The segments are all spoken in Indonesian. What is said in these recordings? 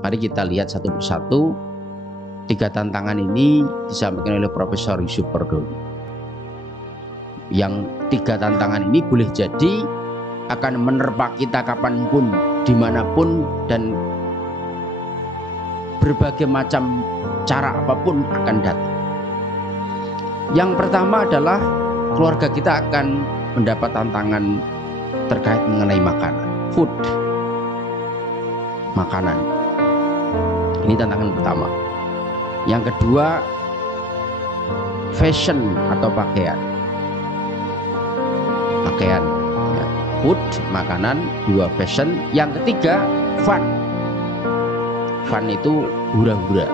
Mari kita lihat satu persatu. 3 tantangan ini disampaikan oleh Profesor Yusuf Qaradawi. Yang 3 tantangan ini boleh jadi akan menerpa kita kapanpun, dimanapun, dan berbagai macam cara apapun akan datang. Yang pertama adalah keluarga kita akan mendapat tantangan terkait mengenai makanan, food, makanan. Ini tantangan pertama. Yang kedua, fashion atau pakaian, ya. Food, makanan. 2, fashion. Yang ketiga, fun. Fun itu hura-hura,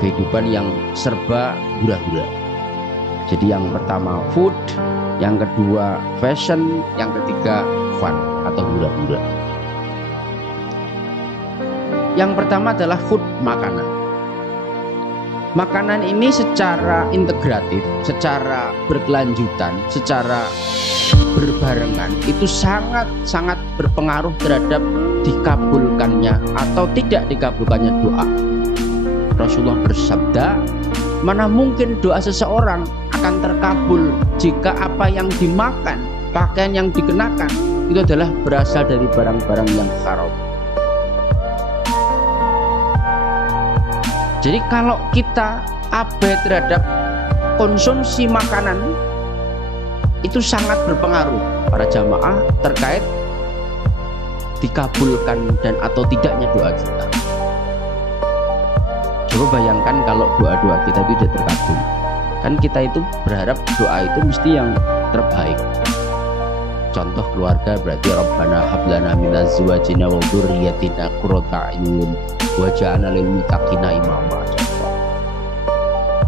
kehidupan yang serba hura-hura. Jadi yang pertama food, yang kedua fashion, yang ketiga fun atau hura-hura. Yang pertama adalah food, makanan. Makanan ini secara integratif, secara berkelanjutan, secara berbarengan itu sangat berpengaruh terhadap dikabulkannya atau tidak dikabulkannya doa. Rasulullah bersabda, mana mungkin doa seseorang akan terkabul jika apa yang dimakan, pakaian yang dikenakan itu adalah berasal dari barang-barang yang haram. Jadi kalau kita abai terhadap konsumsi makanan, itu sangat berpengaruh para jamaah terkait dikabulkan dan atau tidaknya doa kita. Coba bayangkan kalau doa-doa kita itu tidak terkabul. Kan kita itu berharap doa itu mesti yang terbaik. Contoh keluarga berarti Rabbana hablana minaz azwajina wa dzurriyyatina qurrata a'yun waj'alna lil muttaqina imama.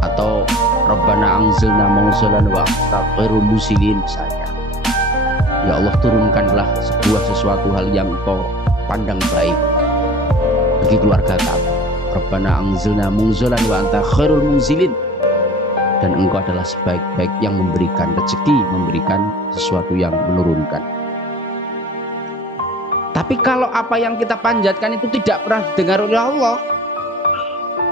Atau Rabbana anzilna munzalan wa anta khairul munzilin misalnya. Ya Allah, turunkanlah sesuatu hal yang Engkau pandang baik bagi keluarga kami. Rabbana anzilna munzalan wa anta khairul munzilin. Dan Engkau adalah sebaik-baik yang memberikan rezeki, memberikan sesuatu yang menurunkan. Tapi kalau apa yang kita panjatkan itu tidak pernah didengar oleh Allah,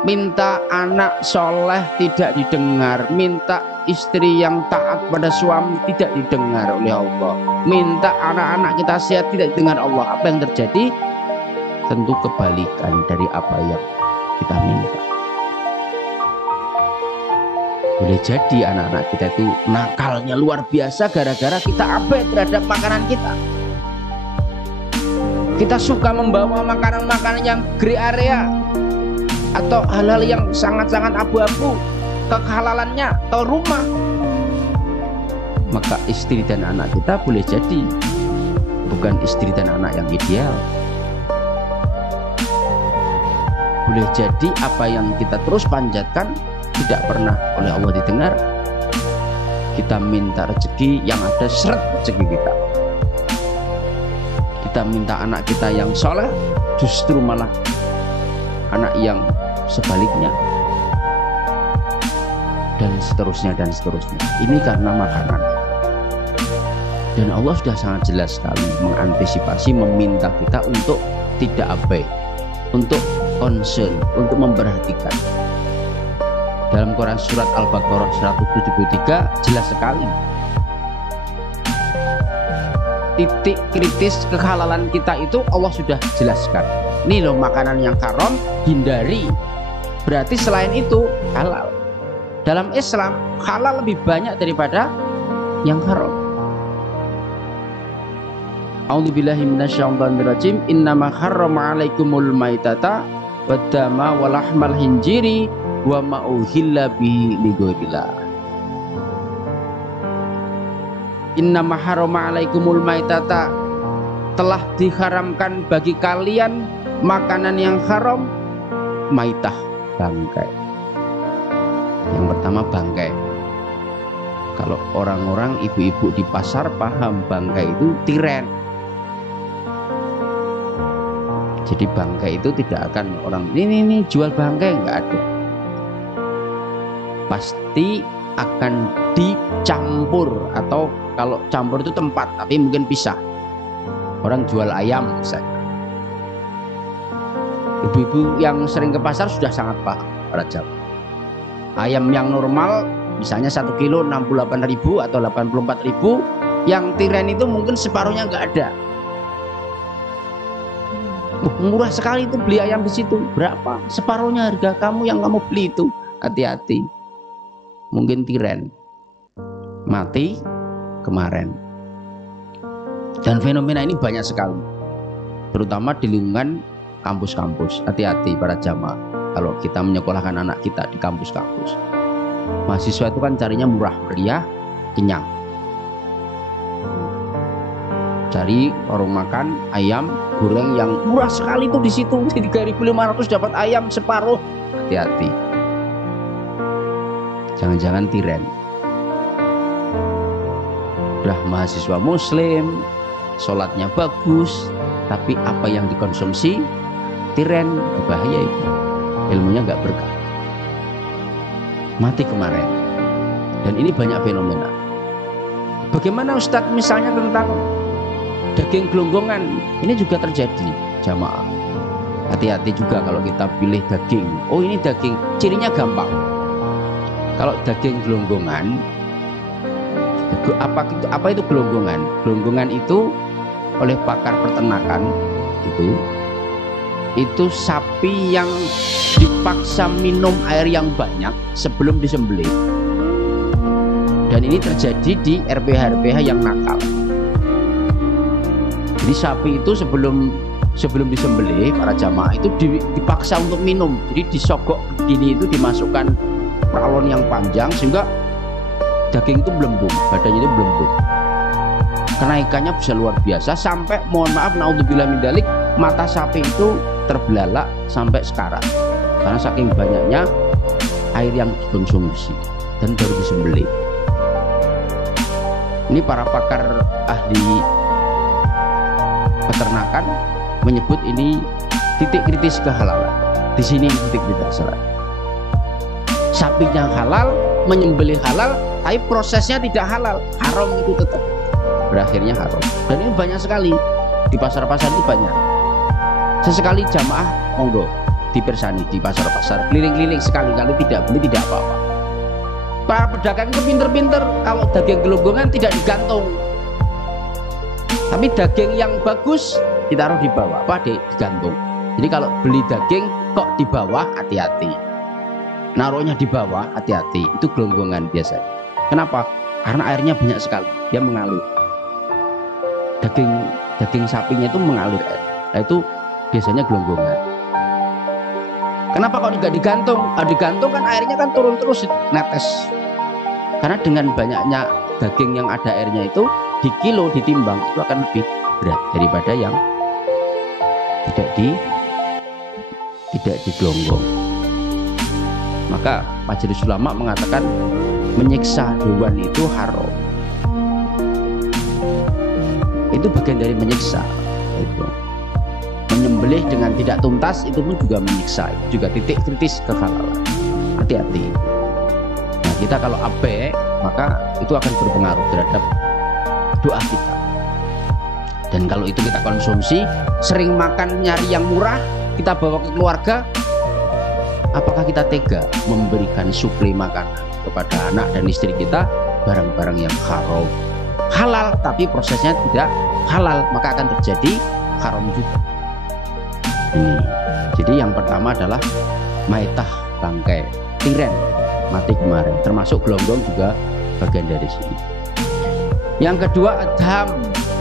minta anak soleh tidak didengar, minta istri yang taat pada suami tidak didengar oleh Allah, minta anak-anak kita sehat tidak didengar Allah, apa yang terjadi? Tentu kebalikan dari apa yang kita minta. Boleh jadi anak-anak kita itu nakalnya luar biasa gara-gara kita abai terhadap makanan kita. Kita suka membawa makanan-makanan yang gray area atau hal-hal yang sangat-sangat abu-abu ke kehalalannya atau rumah. Maka istri dan anak kita boleh jadi bukan istri dan anak yang ideal. Boleh jadi apa yang kita terus panjatkan tidak pernah oleh Allah didengar. Kita minta rezeki yang ada seret rezeki kita. Kita minta anak kita yang soleh, justru malah anak yang sebaliknya, dan seterusnya dan seterusnya. Ini karena makanan. Dan Allah sudah sangat jelas sekali mengantisipasi, meminta kita untuk tidak abai, untuk concern, untuk memperhatikan. Dalam Quran surat Al-Baqarah 173 jelas sekali titik kritis kehalalan kita itu Allah sudah jelaskan. Ini loh makanan yang haram, hindari. Berarti selain itu halal. Dalam Islam halal lebih banyak daripada yang haram. A'udzubillahi minasyaitonirrajim. Innama harrama 'alaikumul maitata waddama walahmal khinziri wa ma uhilla bihi lighairillah. Innama harrama 'alaikumul maitata, telah diharamkan bagi kalian makanan yang haram, maitah, bangkai. Yang pertama bangkai. Kalau orang-orang ibu-ibu di pasar paham bangkai itu tiren. Jadi bangkai itu tidak akan orang ini jual bangkai, nggak ada. Pasti akan dicampur, atau kalau campur itu tempat tapi mungkin pisah. Orang jual ayam misalnya, Ibu-ibu yang sering ke pasar sudah sangat paham para jamaah. Ayam yang normal misalnya 1 kilo 68.000 atau 84.000, yang tiren itu mungkin separuhnya nggak ada. Murah sekali itu beli ayam di situ. Berapa? Separuhnya harga kamu yang kamu beli itu. Hati-hati. Mungkin tiren mati kemarin. Dan fenomena ini banyak sekali, terutama di lingkungan kampus-kampus. Hati-hati para jamaah kalau kita menyekolahkan anak kita di kampus-kampus. Mahasiswa itu kan carinya murah meriah, kenyang. Cari warung makan ayam goreng yang murah sekali itu di situ, 3.500 dapat ayam separuh. Hati-hati. Jangan-jangan tiren. Udah mahasiswa muslim, sholatnya bagus, tapi apa yang dikonsumsi tiren, bahaya itu. Ilmunya nggak berkah. Mati kemarin. Dan ini banyak fenomena. Bagaimana Ustadz misalnya tentang daging gelonggongan? Ini juga terjadi jamaah. Hati-hati juga kalau kita pilih daging. Oh ini daging, cirinya gampang. Kalau daging gelonggongan, apa itu gelonggongan? Gelonggongan itu oleh pakar peternakan itu sapi yang dipaksa minum air yang banyak sebelum disembelih. Dan ini terjadi di RPH-RPH yang nakal. Jadi sapi itu sebelum disembelih para jamaah itu dipaksa untuk minum. Jadi disogok begini, itu dimasukkan peralon yang panjang sehingga daging itu belembung, badannya itu belembung. Kenaikannya bisa luar biasa sampai, mohon maaf, naudzubillah min dzalik, mata sapi itu terbelalak sampai sekarang karena saking banyaknya air yang dikonsumsi dan baru disembelih. Ini para pakar ahli peternakan menyebut ini titik kritis kehalalan. Di sini titik kritis salah. Sapinya halal, menyembelih halal, tapi prosesnya tidak halal, haram itu tetap. Berakhirnya haram. Dan ini banyak sekali di pasar-pasar itu banyak. Sesekali jamaah monggo dipersani di pasar-pasar, keliling-keliling, sekali-kali tidak beli tidak apa-apa. Para pedagang itu pinter-pinter, kalau daging gelonggongan tidak digantung, tapi daging yang bagus ditaruh di bawah, digantung. Jadi kalau beli daging kok di bawah, hati-hati. Naruhnya di bawah, hati-hati. Itu gelonggongan biasa. Kenapa? Karena airnya banyak sekali, dia mengalir. Daging sapinya itu mengalir air. Nah, itu biasanya gelonggongan. Kenapa kok tidak digantung? Digantung kan airnya kan turun terus netes. Karena dengan banyaknya daging yang ada airnya itu, di kilo ditimbang itu akan lebih berat daripada yang tidak digelonggong. Maka Majelis Ulama mengatakan menyiksa hewan itu haram. Itu bagian dari menyiksa. Itu menyembelih dengan tidak tuntas itu pun juga menyiksa. Itu juga titik kritis kehalalan. Hati-hati. Nah, kita kalau abe, maka itu akan berpengaruh terhadap doa kita. Dan kalau itu kita konsumsi, sering makan nyari yang murah, kita bawa ke keluarga, apakah kita tega memberikan suplai makanan kepada anak dan istri kita barang-barang yang haram? Halal tapi prosesnya tidak halal, maka akan terjadi haram juga. Ini. Jadi yang pertama adalah maitah, bangkai, tiren, mati kemarin, termasuk gelonggong juga bagian dari sini. Yang kedua adham.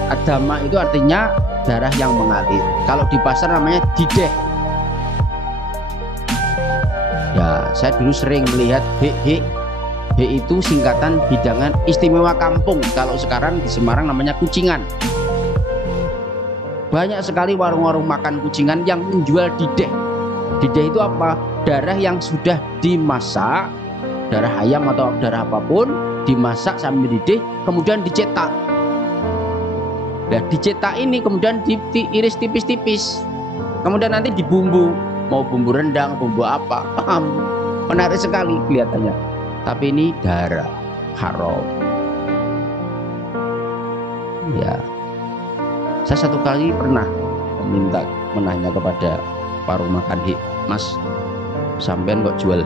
Adhama itu artinya darah yang mengalir. Kalau di pasar namanya dideh. Ya, saya dulu sering melihat HI. HI itu singkatan hidangan istimewa kampung. Kalau sekarang di Semarang namanya kucingan. Banyak sekali warung-warung makan kucingan yang menjual dideh. Dideh itu apa? Darah yang sudah dimasak, darah ayam atau darah apapun, dimasak sambil dideh, kemudian dicetak. Nah, dicetak ini kemudian diiris tipis-tipis, kemudian nanti dibumbu, mau bumbu rendang, bumbu apa, menarik sekali kelihatannya. Tapi ini darah haram. Ya, saya satu kali pernah menanya kepada warung makan Mas, sampean kok jual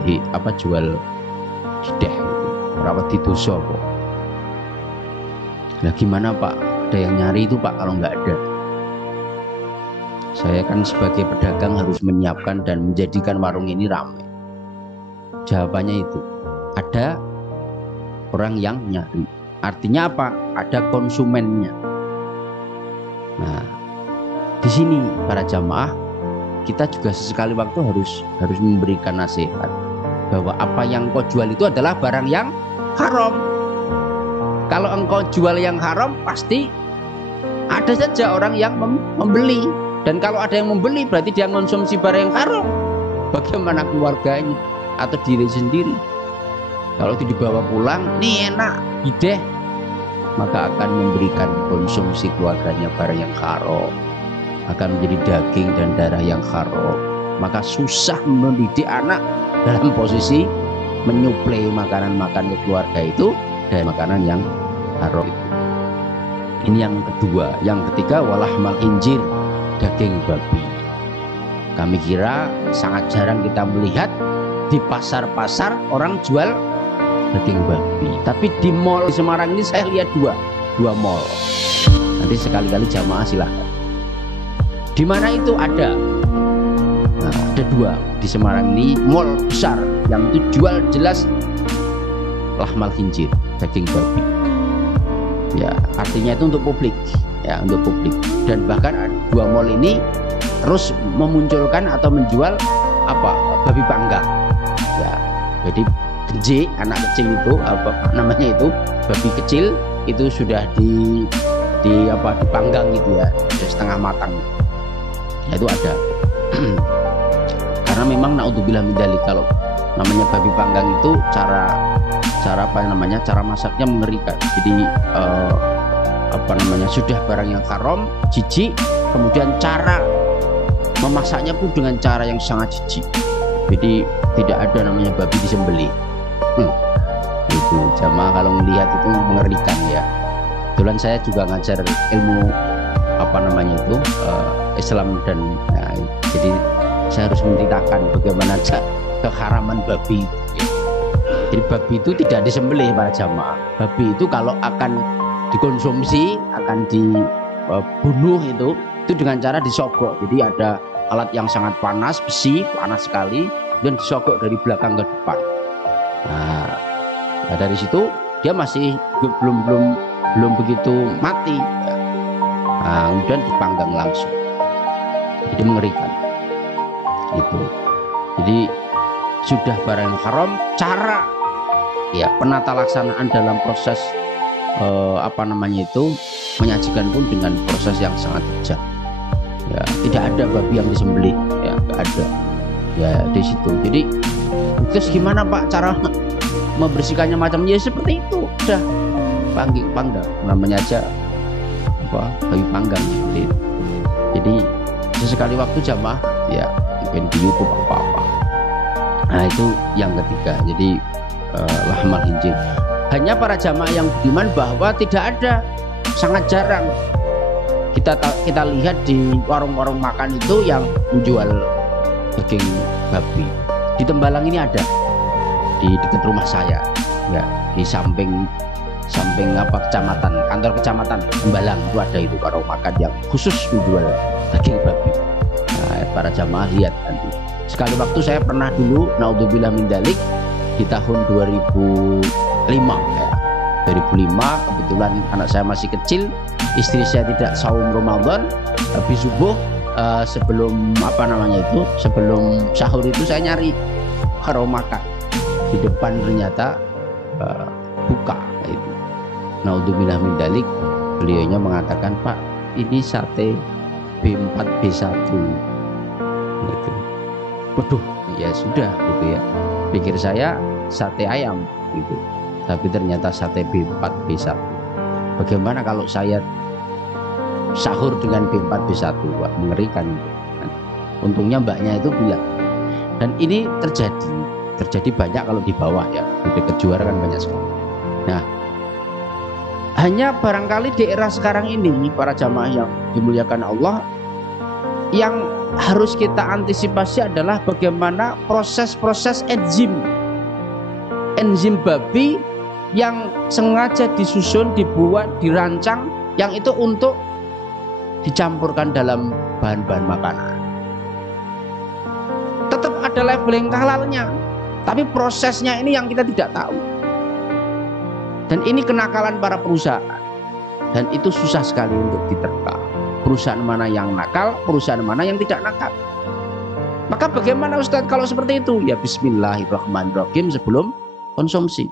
jual hideh, rawat didosa kok. Nah gimana Pak, ada yang nyari itu Pak kalau nggak ada? Saya kan sebagai pedagang harus menyiapkan dan menjadikan warung ini ramai. Jawabannya itu, ada orang yang nyari. Artinya apa? Ada konsumennya. Nah, di sini para jamaah, kita juga sesekali waktu harus memberikan nasihat bahwa apa yang kau jual itu adalah barang yang haram. Kalau engkau jual yang haram, pasti ada saja orang yang membeli. Dan kalau ada yang membeli, berarti dia mengonsumsi barang yang haram. Bagaimana keluarganya atau diri sendiri? Kalau itu dibawa pulang, nih enak, hideh, maka akan memberikan konsumsi keluarganya barang yang haram, akan menjadi daging dan darah yang haram. Maka susah mendidik anak dalam posisi menyuplai makanan-makanan ke keluarga itu dari makanan yang haram itu. Ini yang kedua. Yang ketiga, walahmal khinzir, daging babi. Kami kira sangat jarang kita melihat di pasar-pasar orang jual daging babi. Tapi di mall di Semarang ini saya lihat dua mall. Nanti sekali-kali jamaah silahkan. Di mana itu ada? Nah, ada dua di Semarang ini, mall besar yang itu jual jelas lahmal khinzir, daging babi. Ya, artinya itu untuk publik, ya, untuk publik. Dan bahkan dua mall ini terus memunculkan atau menjual apa? Babi panggang. Ya, jadi genje, anak kecil itu apa namanya itu, babi kecil itu sudah dipanggang gitu ya, setengah matang. Ya, itu ada. Karena memang naudzubillah min dzalik, kalau namanya babi panggang itu cara masaknya mengerikan. Jadi sudah barang yang haram, jijik, kemudian cara memasaknya pun dengan cara yang sangat jijik. Jadi tidak ada namanya babi disembelih. Itu jamaah kalau melihat itu mengerikan ya. Kebetulan saya juga ngajar ilmu Islam dan jadi saya harus menceritakan bagaimana keharaman babi. Jadi babi itu tidak disembelih para jamaah. Babi itu kalau akan dikonsumsi, akan dibunuh itu dengan cara disogok. Jadi ada alat yang sangat panas, besi, panas sekali, dan disogok dari belakang ke depan. Nah, dari situ dia masih belum begitu mati. Nah, kemudian dipanggang langsung. Jadi mengerikan. Itu. Jadi sudah barang haram, cara ya penata laksanaan dalam proses menyajikan pun dengan proses yang sangat bijak. Ya, tidak ada babi yang disembelih, ya, nggak ada. Ya, di situ. Jadi terus gimana Pak cara membersihkannya macamnya? Ya seperti itu, udah panggang, namanya aja babi panggang seperti itu. Jadi sesekali waktu jamaah ya mungkin di YouTube apa-apa. Nah itu yang ketiga. Jadi lahmal khinzir. Hanya para jamaah yang budiman bahwa tidak ada, sangat jarang kita lihat di warung-warung makan itu yang menjual daging babi. Di Tembalang ini ada, di dekat rumah saya, ya, di samping kecamatan, kantor kecamatan Tembalang itu ada itu warung makan yang khusus menjual daging babi. Nah, para jamaah lihat nanti. Sekali waktu saya pernah dulu, naudzubillah min dzalik, di tahun 2005 ya. 2005 kebetulan anak saya masih kecil, istri saya tidak saum Ramadan, habis subuh sebelum sebelum sahur itu saya nyari warung makan. Di depan ternyata buka itu. Naudzubillah min dzalik, beliaunya mengatakan, "Pak, ini sate B4 B1." Gitu. Waduh, ya sudah gitu ya. Pikir saya sate ayam gitu. Tapi ternyata sate B4 B1. Bagaimana kalau saya sahur dengan B4 B1? Wah, mengerikan. Untungnya mbaknya itu bilang. Dan ini terjadi banyak kalau di bawah ya. Di dekat Juara kan banyak sekali. Nah, hanya barangkali di era sekarang ini para jamaah yang dimuliakan Allah, yang harus kita antisipasi adalah bagaimana proses-proses enzim babi yang sengaja disusun, dibuat, dirancang, yang itu untuk dicampurkan dalam bahan-bahan makanan. Tetap ada labeling halalnya, tapi prosesnya ini yang kita tidak tahu. Dan ini kenakalan para perusahaan, dan itu susah sekali untuk diterka. Perusahaan mana yang nakal, perusahaan mana yang tidak nakal. Maka bagaimana Ustadz kalau seperti itu? Ya bismillahirrahmanirrahim sebelum konsumsi.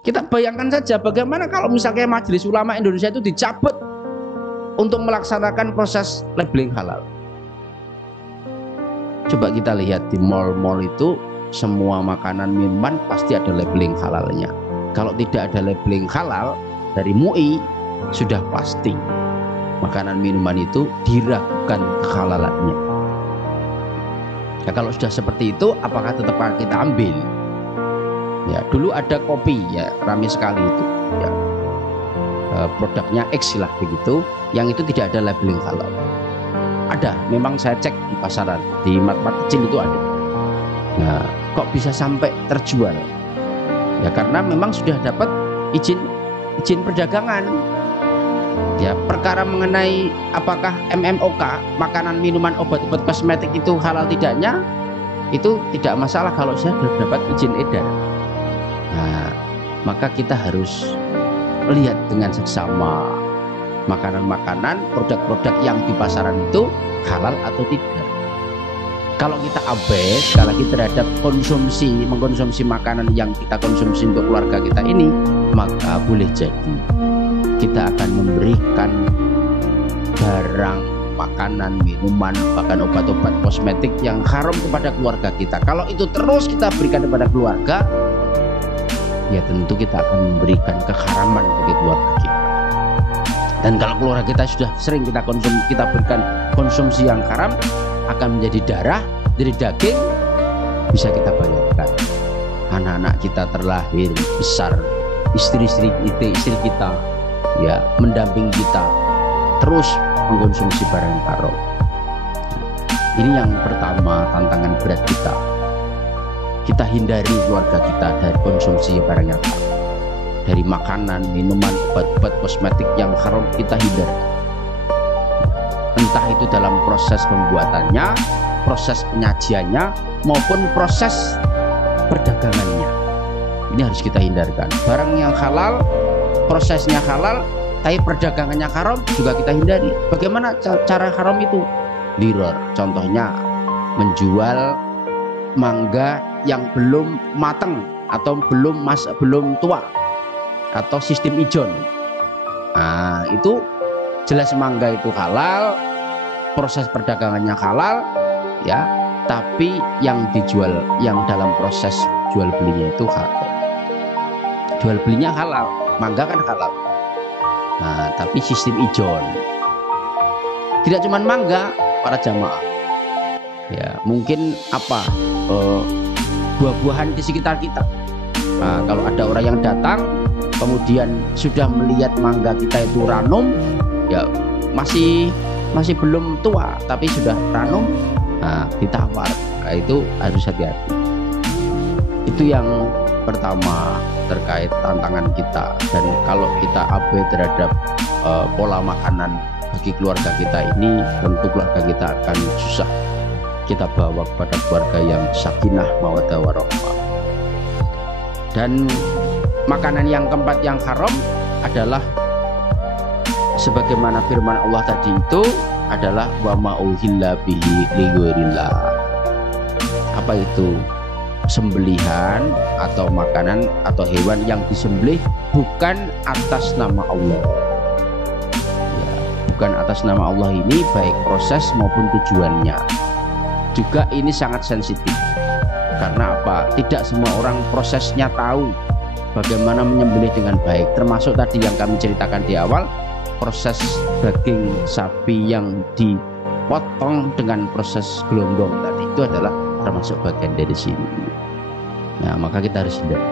Kita bayangkan saja bagaimana kalau misalnya Majelis Ulama Indonesia itu dicabut untuk melaksanakan proses labeling halal. Coba kita lihat di mal-mal itu, semua makanan minuman pasti ada labeling halalnya. Kalau tidak ada labeling halal dari MUI, sudah pasti makanan minuman itu diragukan kehalalannya. Ya, kalau sudah seperti itu, apakah tetap akan kita ambil? Ya, dulu ada kopi, ya ramai sekali itu, ya, produknya X lah begitu, yang itu tidak ada labeling halal. Ada, memang saya cek di pasaran, di mat-mat kecil itu ada. Nah, kok bisa sampai terjual? Ya karena memang sudah dapat izin perdagangan. Ya, perkara mengenai apakah MMOK, makanan, minuman, obat-obat kosmetik itu halal tidaknya, itu tidak masalah kalau saya sudah dapat izin edar. Nah, maka kita harus melihat dengan seksama makanan-makanan, produk-produk yang di pasaran itu halal atau tidak. Kalau kita abai sekali lagi terhadap mengkonsumsi makanan yang kita konsumsi untuk keluarga kita ini, maka boleh jadi kita akan memberikan barang, makanan, minuman, bahkan obat-obat kosmetik yang haram kepada keluarga kita. Kalau itu terus kita berikan kepada keluarga, ya tentu kita akan memberikan keharaman bagi keluarga kita. Dan kalau keluarga kita sudah sering kita berikan konsumsi yang haram, akan menjadi darah, jadi daging. Bisa kita bayangkan anak-anak kita terlahir besar, istri kita ya mendamping kita terus mengkonsumsi barang yang haram. Ini yang pertama, tantangan berat kita. Kita hindari keluarga kita dari konsumsi barang yang haram. Dari makanan, minuman, obat-obat kosmetik yang haram kita hindari. Entah itu dalam proses pembuatannya, proses penyajiannya, maupun proses perdagangannya. Ini harus kita hindarkan. Barang yang halal, prosesnya halal, tapi perdagangannya haram juga kita hindari. Bagaimana cara haram itu? Lirar, contohnya menjual mangga yang belum matang atau belum tua, atau sistem ijon. Nah, itu jelas mangga itu halal, proses perdagangannya halal, ya, tapi yang dijual, yang dalam proses jual belinya itu haram. Jual belinya halal, mangga kan halal. Nah, tapi sistem ijon. Tidak cuma mangga, para jamaah. Ya, mungkin apa? Buah-buahan di sekitar kita. Nah, kalau ada orang yang datang kemudian sudah melihat mangga kita itu ranum, ya masih belum tua tapi sudah ranum, nah ditawar. Nah, itu harus hati-hati. Itu yang pertama terkait tantangan kita. Dan kalau kita abai terhadap pola makanan bagi keluarga kita ini, tentu keluarga kita akan susah kita bawa kepada keluarga yang sakinah mawaddah warahmah. Dan makanan yang keempat yang haram adalah sebagaimana firman Allah tadi itu adalah wa ma uhilla bihi li ghairillah. Apa itu? Sembelihan atau makanan atau hewan yang disembelih bukan atas nama Allah. Ya, bukan atas nama Allah ini baik proses maupun tujuannya. Juga ini sangat sensitif. Karena apa? Tidak semua orang prosesnya tahu bagaimana menyembelih dengan baik. Termasuk tadi yang kami ceritakan di awal, proses daging sapi yang dipotong dengan proses gelondong tadi itu adalah termasuk bagian dari sini. Nah, maka kita harus hindari.